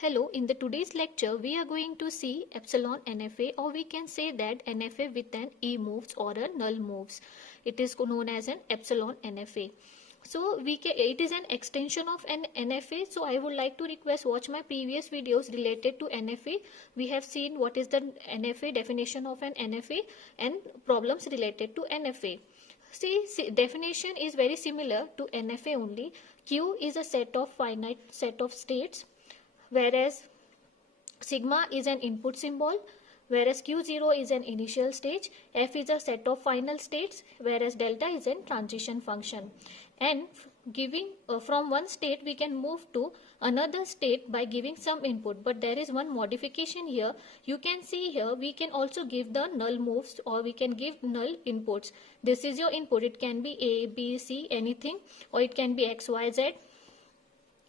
Hello, in the today's lecture we are going to see epsilon NFA, or we can say that NFA with an E moves or a null moves. It is known as an epsilon NFA. So it is an extension of an NFA. So I would like to request watch my previous videos related to NFA. We have seen what is the NFA, definition of an NFA, and problems related to NFA. See, definition is very similar to NFA only. Q is a set of finite set of states, whereas sigma is an input symbol, whereas q0 is an initial stage, f is a set of final states, whereas delta is a transition function. And giving from one state we can move to another state by giving some input, but there is one modification here. You can see here we can also give the null moves, or we can give null inputs. This is your input. It can be a, b, c, anything, or it can be x, y, z,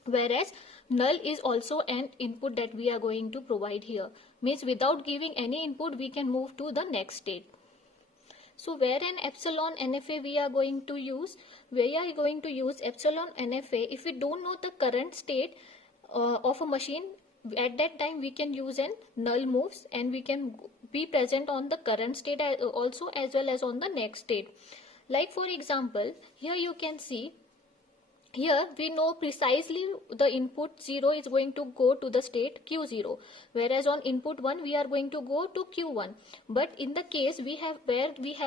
whereas null is also an input that we are going to provide here. Means without giving any input we can move to the next state. So where an epsilon NFA we are going to use? We are going to use epsilon NFA if we don't know the current state of a machine. At that time we can use an null moves, and we can be present on the current state also, as well as on the next state. Like for example, here you can see, here we know precisely the input 0 is going to go to the state q0, whereas on input 1 we are going to go to q1. But in the case we have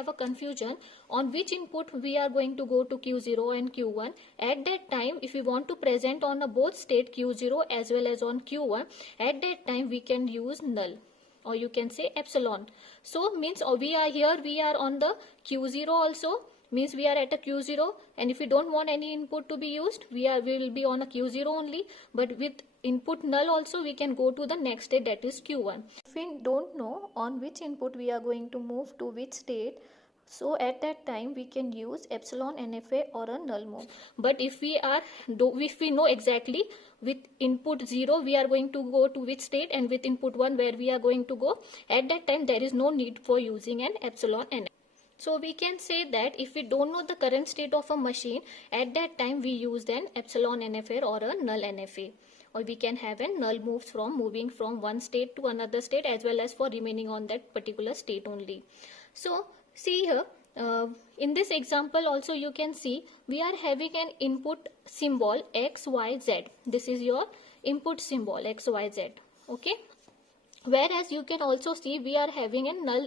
a confusion on which input we are going to go to q0 and q1, at that time if we want to present on a both state q0 as well as on q1, at that time we can use null, or you can say epsilon. So means we are on the q0 also, means we are at a q0, and if we don't want any input to be used, we will be on a q0 only, but with input null also we can go to the next state, that is q1. If we don't know on which input we are going to move to which state, so at that time we can use epsilon NFA or a null move. But if we know exactly with input 0 we are going to go to which state, and with input 1 where we are going to go, at that time there is no need for using an epsilon NFA. So we can say that if we don't know the current state of a machine, at that time we use an epsilon NFA or a null NFA. Or we can have a null moves from moving from one state to another state, as well as for remaining on that particular state only. So see here, in this example also you can see we are having an input symbol x, y, z. This is your input symbol x, y, z. Okay. Whereas you can also see we are having a null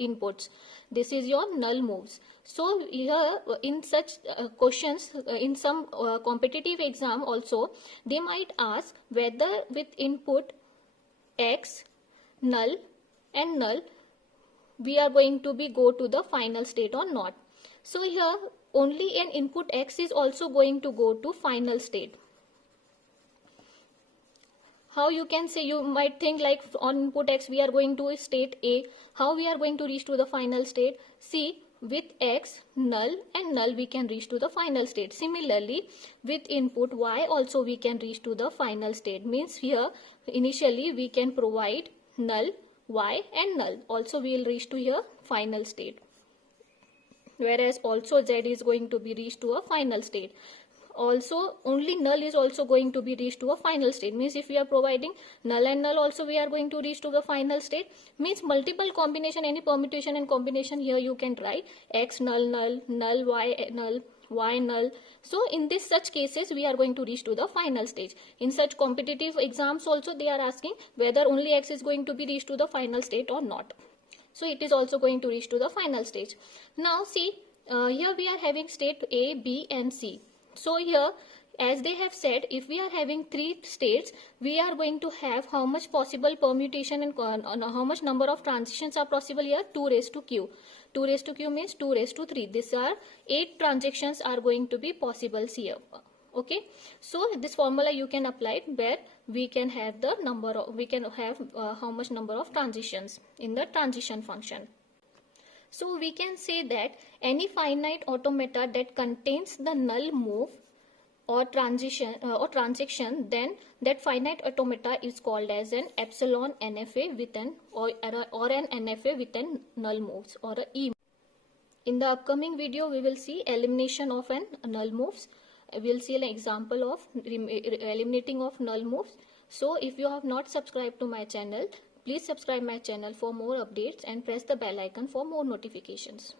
inputs. This is your null moves. So here in such questions, in some competitive exam also, they might ask whether with input x, null and null we are going to go to the final state or not. So here only an input x is also going to go to final state. How you can say, you might think like on input x we are going to state A. How we are going to reach to the final state? See, with x, null and null we can reach to the final state. Similarly, with input y also we can reach to the final state. Means here initially we can provide null, y and null. Also we will reach to here final state. Whereas also z is going to be reached to a final state. Also only null is also going to be reached to a final state. Means if we are providing null and null also we are going to reach to the final state. Means multiple combination, any permutation and combination here you can try. X null null, null y null, y null. So in this such cases we are going to reach to the final stage. In such competitive exams also they are asking whether only x is going to be reached to the final state or not. So it is also going to reach to the final stage. Now see, here we are having state A, B and C. So here, as they have said, if we are having 3 states, we are going to have how much possible permutation and how much number of transitions are possible here? 2 raised to q. 2 raised to q means 2 raised to 3. These are 8 transactions are going to be possible here. Okay. So this formula you can apply it, where we can have the number of, we can have how much number of transitions in the transition function. So we can say that any finite automata that contains the null move or transition or transaction, then that finite automata is called as an epsilon NFA with an or an NFA with an null moves or a E. In the upcoming video we will see elimination of an null moves. We will see an example of eliminating of null moves. So if you have not subscribed to my channel, please subscribe my channel for more updates and press the bell icon for more notifications.